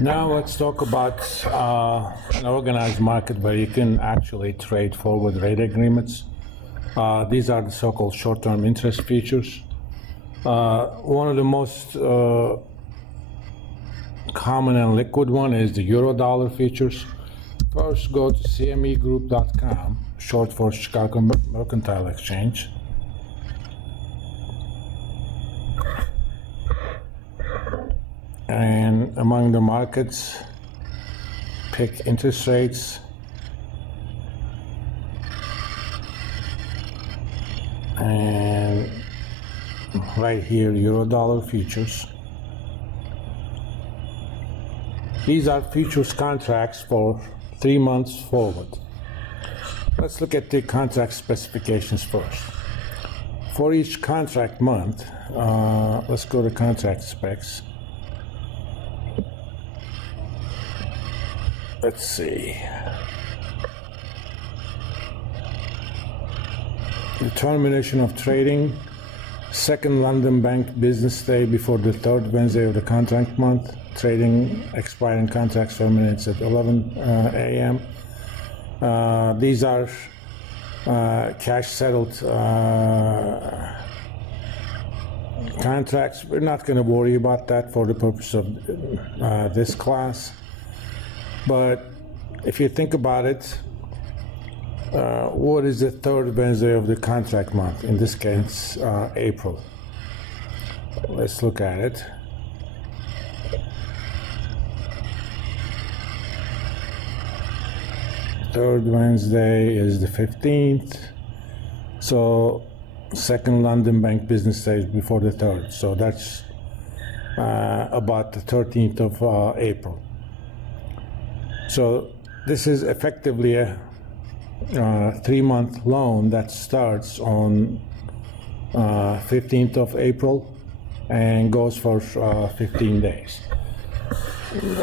Now let's talk about an organized market where you can actually trade forward rate agreements. These are the so-called short-term interest futures. One of the most common and liquid one is the Eurodollar futures. First, go to cmegroup.com, short for Chicago Mercantile Exchange. And among the markets, pick interest rates. And right here, Eurodollar futures. These are futures contracts for 3 months forward. Let's look at the contract specifications first. For each contract month, let's go to contract specs. Let's see. The termination of trading, second London Bank business day before the third Wednesday of the contract month. Trading expiring contracts terminates at 11 a.m. These are cash settled contracts. We're not going to worry about that for the purpose of this class. But if you think about it, what is the third Wednesday of the contract month? In this case, April. Let's look at it. Third Wednesday is the 15th. So second London Bank business day before the third. So that's about the 13th of April. So this is effectively a 3-month loan that starts on 15th of April and goes for 15 days.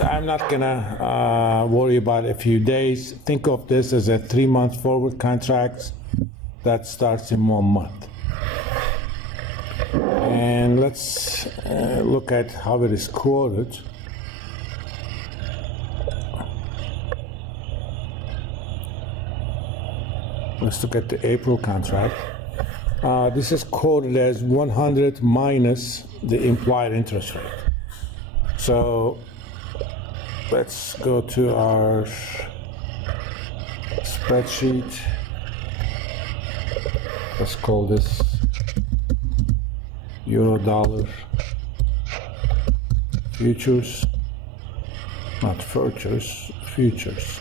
I'm not gonna worry about a few days. Think of this as a 3-month forward contract that starts in 1 month. And let's look at how it is quoted. Let's look at the April contract. This is quoted as 100 minus the implied interest rate. So let's go to our spreadsheet. Let's call this Eurodollar futures, not futures, futures.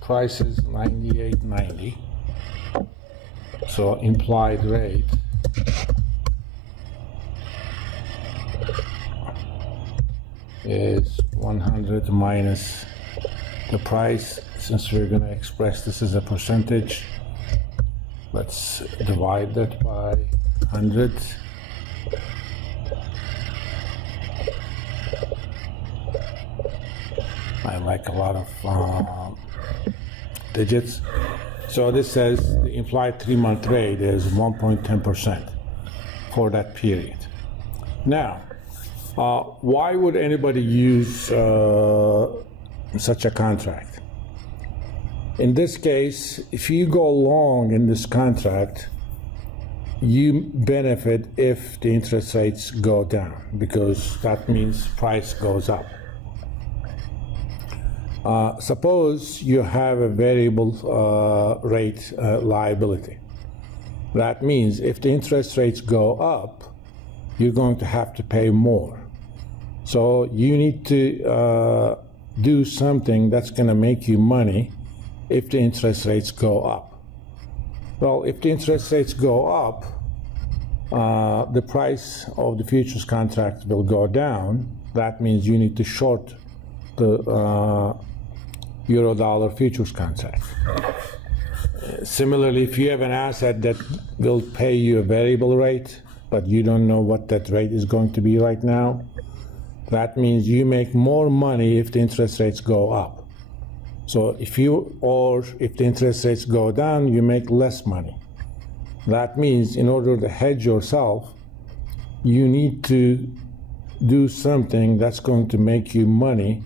Price is 98.90. So implied rate is 100 minus the price. Since we're going to express this as a percentage, let's divide that by 100. I like a lot of digits. So this says the implied 3-month rate is 1.10% for that period. Now, why would anybody use such a contract? In this case, if you go long in this contract, you benefit if the interest rates go down, because that means price goes up. Suppose you have a variable rate liability. That means if the interest rates go up, you're going to have to pay more. So you need to do something that's going to make you money if the interest rates go up. Well, if the interest rates go up, the price of the futures contract will go down. That means you need to short the Eurodollar futures contract. Similarly, if you have an asset that will pay you a variable rate, but you don't know what that rate is going to be right now, that means you make more money if the interest rates go up. So if the interest rates go down, you make less money. That means in order to hedge yourself, you need to do something that's going to make you money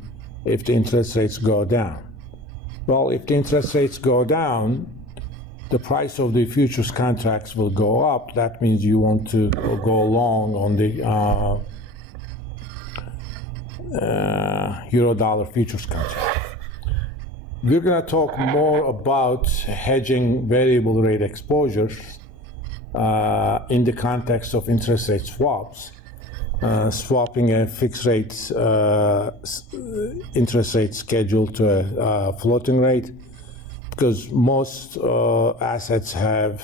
if the interest rates go down. Well, if the interest rates go down, the price of the futures contracts will go up. That means you want to go long on the Eurodollar futures contract. We're going to talk more about hedging variable rate exposures in the context of interest rate swaps, swapping a fixed rate interest rate schedule to a floating rate, because most assets have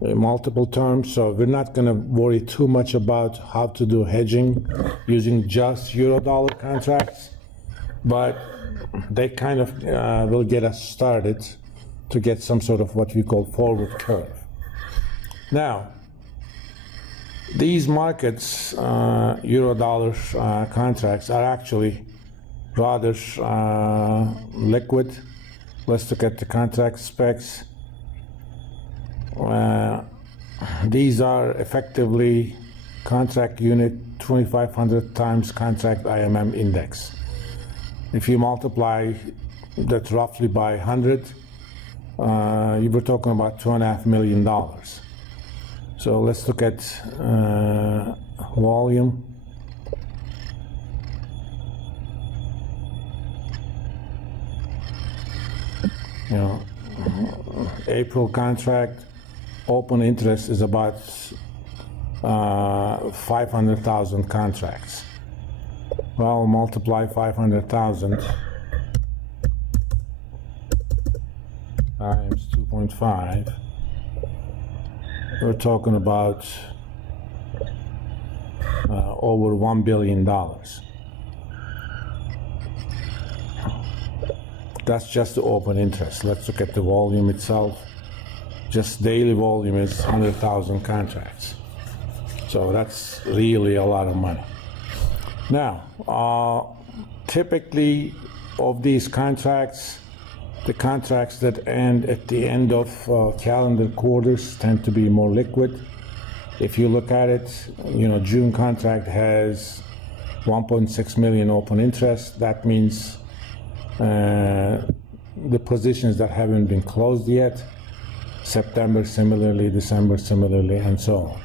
multiple terms, so we're not going to worry too much about how to do hedging using just Eurodollar contracts, but they kind of will get us started to get some sort of what we call forward curve. Now, these markets, Eurodollar contracts, are actually rather liquid. Let's look at the contract specs. These are effectively contract unit 2500 times contract IMM index. If you multiply that roughly by 100, you were talking about $2.5 million. So let's look at volume. You know, April contract open interest is about 500,000 contracts. Well, multiply 500,000 times 2.5. We're talking about over $1 billion. That's just the open interest. Let's look at the volume itself. Just daily volume is 100,000 contracts. So that's really a lot of money. Now, typically of these contracts, the contracts that end at the end of calendar quarters tend to be more liquid. If you look at it, you know, June contract has 1.6 million open interest. That means the positions that haven't been closed yet. September similarly, December similarly, and so on.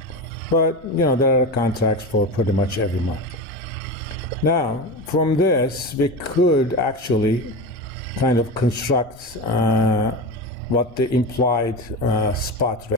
But, you know, there are contracts for pretty much every month. Now, from this, we could actually kind of construct what the implied spot rate